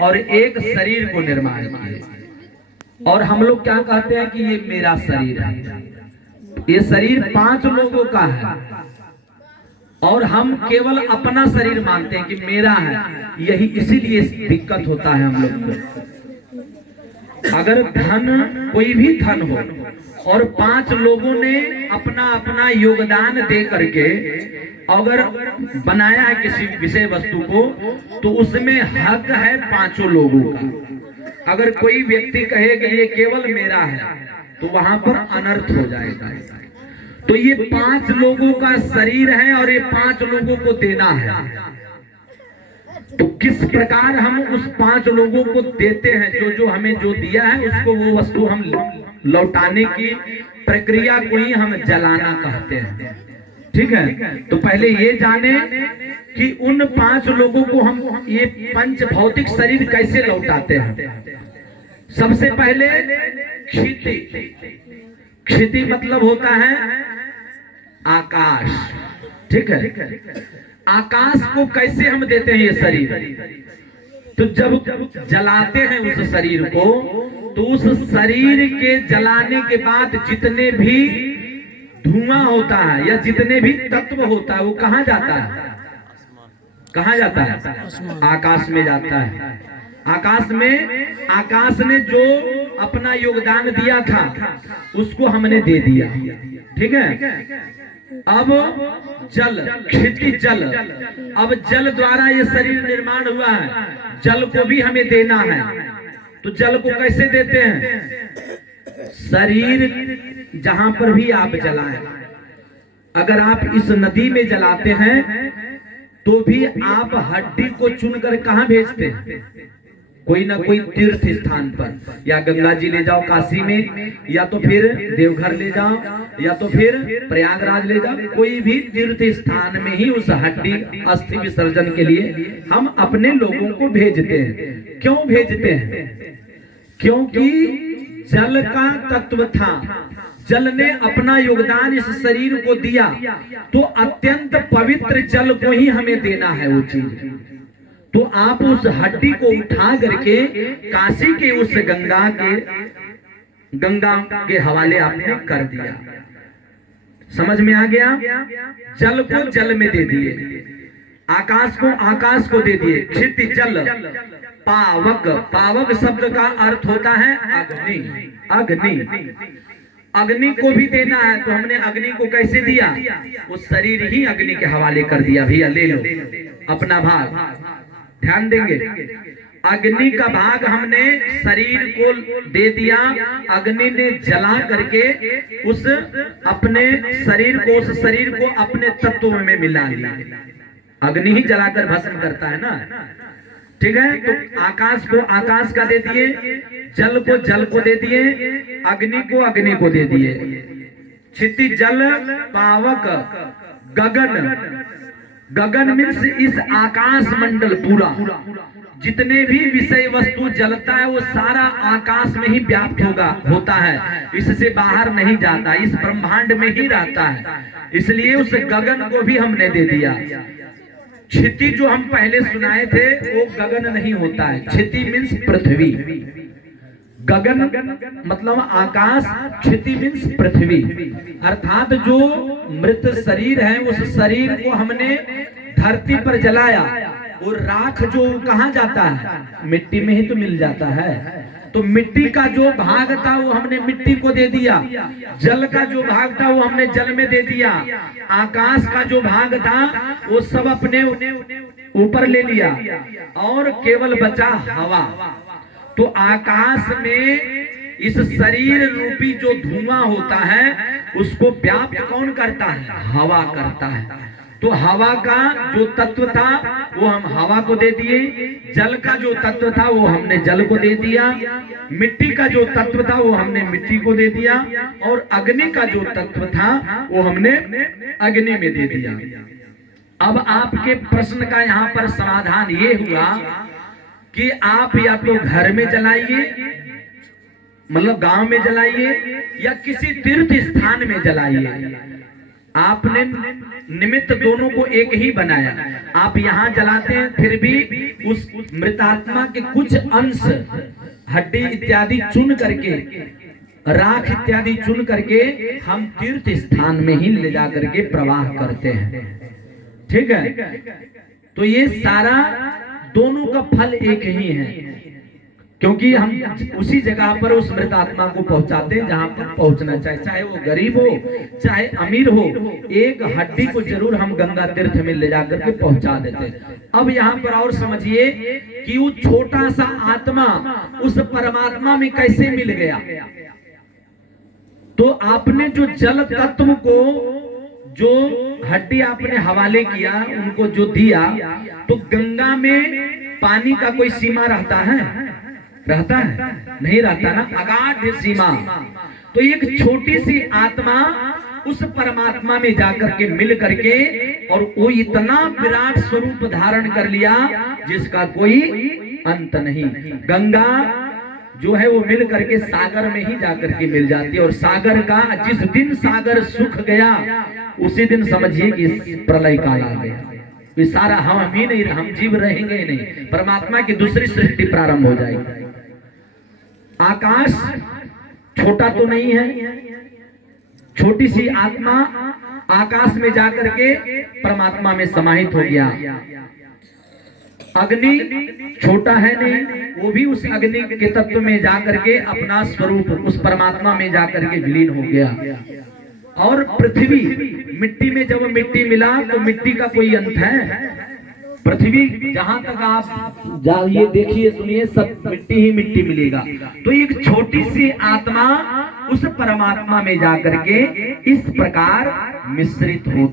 और एक शरीर को निर्माण किए। और हम लोग क्या कहते हैं कि ये मेरा शरीर है। ये शरीर 5 लोगों का है और हम केवल अपना शरीर मानते हैं कि मेरा है। यही इसीलिए दिक्कत होता है हम लोग को। अगर धन, कोई भी धन हो और 5 लोगों ने अपना अपना योगदान दे करके अगर बनाया है किसी विषय वस्तु को, तो उसमें हक है 5 लोगों का। अगर कोई व्यक्ति कहे कि ये केवल मेरा है, तो वहां पर अनर्थ हो जाएगा। तो ये 5 लोगों का शरीर है और ये 5 लोगों को देना है। तो किस प्रकार हम उस 5 लोगों को देते हैं, जो हमें जो दिया है उसको, वो वस्तु हम लौटाने की प्रक्रिया को ही हम जलाना कहते हैं। ठीक है, तो पहले ये जाने कि उन 5 लोगों को हम ये पंच भौतिक शरीर कैसे लौटाते हैं। सबसे पहले क्षिति। क्षिति मतलब होता है आकाश। ठीक है, आकाश को कैसे हम देते हैं ये शरीर। तो जब जलाते हैं उस शरीर को, तो उस शरीर के जलाने के बाद जितने भी धुआं होता है या जितने भी तत्व होता है, वो कहाँ जाता है? कहाँ जाता है? आकाश में जाता है। आकाश ने जो अपना योगदान दिया था उसको हमने दे दिया। ठीक है, अब जल, क्षिति जल, अब जल द्वारा ये शरीर निर्माण हुआ है, जल को भी हमें देना है। तो जल को कैसे देते हैं? शरीर जहां पर भी आप जलाएं, अगर आप इस नदी में जलाते हैं तो भी आप हड्डी को चुनकर कहां भेजते हैं? कोई ना कोई तीर्थ स्थान पर, या गंगा जी ले जाओ काशी में, या तो फिर देवघर ले जाओ, या तो फिर प्रयागराज ले जाओ। कोई भी तीर्थ स्थान में ही उस हड्डी अस्थि विसर्जन के लिए हम अपने लोगों को भेजते हैं। क्यों भेजते हैं? क्योंकि जल का तत्व था, जल ने अपना योगदान इस शरीर को दिया, तो अत्यंत पवित्र जल को ही हमें देना है वो चीज। तो आप उस हड्डी को उठा करके काशी के उस गंगा के हवाले आपने कर दिया। समझ में आ गया? जल को जल में दे दिए, आकाश को आकाश को दे दिए। क्षिति जल पावक। पावक शब्द का अर्थ होता है अग्नि। अग्नि, अग्नि को भी देना है। तो हमने अग्नि को कैसे दिया? उस शरीर ही अग्नि के हवाले कर दिया। भैया ले लो अपना भाग, ध्यान देंगे। अग्नि का भाग हमने शरीर को दे दिया। अग्नि ने जला करके उस अपने शरीर को, उस शरीर को अपने तत्व में मिला लिया। अग्नि ही जलाकर भस्म करता है ना। ठीक है, तो आकाश को आकाश का दे दिए, जल को जल को दे दिए, अग्नि को अग्नि को दे दिए। क्षिति जल पावक गगन। गगन मीन्स इस आकाश मंडल पूरा, जितने भी विषय वस्तु जलता है वो सारा आकाश में ही व्याप्त होता है, इससे बाहर नहीं जाता, इस ब्रह्मांड में ही रहता है। इसलिए उस गगन को भी हमने दे दिया। क्षिति जो हम पहले सुनाए थे वो गगन नहीं होता है। क्षिति मीन्स पृथ्वी, गगन मतलब आकाश, क्षिति मीन्स पृथ्वी। अर्थात जो मृत शरीर है उस शरीर को हमने धरती पर जलाया, और राख जो कहाँ जाता है? मिट्टी में ही तो मिल जाता है। तो मिट्टी का जो भाग था वो हमने मिट्टी को दे दिया, जल का जो भाग था वो हमने जल में दे दिया, आकाश का जो भाग था वो सब अपने ऊपर ले लिया, और केवल बचा हवा। तो आकाश में इस शरीर रूपी जो धुआं होता है उसको व्याप्त कौन करता है? हवा करता है। तो हवा का जो तत्व था वो हम हवा को दे दिए, जल का जो तत्व था वो हमने जल को दे दिया, मिट्टी का जो तत्व था वो हमने मिट्टी को दे दिया, और अग्नि का जो तत्व था वो हमने अग्नि में दे दिया। अब आपके प्रश्न का यहाँ पर समाधान ये हुआ कि आप या तो घर में जलाइए, मतलब गांव में जलाइए, या किसी तीर्थ स्थान में जलाइए। आपने निमित्त दोनों को एक ही बनाया। आप यहाँ जलाते हैं, फिर भी उस मृतात्मा के कुछ अंश हड्डी इत्यादि चुन करके, राख इत्यादि चुन करके हम तीर्थ स्थान में ही ले जा करके प्रवाह करते हैं। ठीक है, तो ये सारा दोनों का फल एक ही है, क्योंकि हम उसी जगह पर उस मृत आत्मा को पहुंचाते हैं जहां पर पहुंचना चाहिए, चाहे वो गरीब हो चाहे अमीर हो। एक हड्डी को जरूर हम गंगा तीर्थ में ले जाकर के पहुंचा देते हैं। अब यहाँ पर और समझिए कि वो छोटा सा आत्मा उस परमात्मा में कैसे मिल गया। तो आपने जो जल तत्व को, जो हड्डी आपने हवाले किया, उनको जो दिया, तो गंगा में पानी का कोई सीमा रहता है? रहता है? नहीं रहता ना, अगाध सीमा। तो एक छोटी सी आत्मा उस परमात्मा में जाकर के मिल करके, और वो इतना विराट स्वरूप धारण कर लिया जिसका कोई अंत नहीं। गंगा जो है वो मिल करके सागर में ही जाकर के मिल जाती है, और सागर का जिस दिन सागर सूख गया उसी दिन समझिए कि प्रलय काल आ गया। ये सारा हम ही नहीं, हम जीव रहेंगे ही नहीं, परमात्मा की दूसरी सृष्टि प्रारंभ हो जाएगी। आकाश छोटा तो नहीं है, छोटी सी आत्मा आकाश में जाकर के परमात्मा में समाहित हो गया। अग्नि छोटा है नहीं, वो भी उस अग्नि के तत्व में जाकर के अपना स्वरूप उस परमात्मा में जाकर के विलीन हो गया। और पृथ्वी, मिट्टी में जब मिट्टी मिला तो मिट्टी का कोई अंत है? पृथ्वी जहां तक आप जाइए, देखिए, सुनिए, सब मिट्टी ही मिट्टी मिलेगा। तो एक छोटी सी आत्मा उस परमात्मा में जाकर के इस प्रकार मिश्रित होती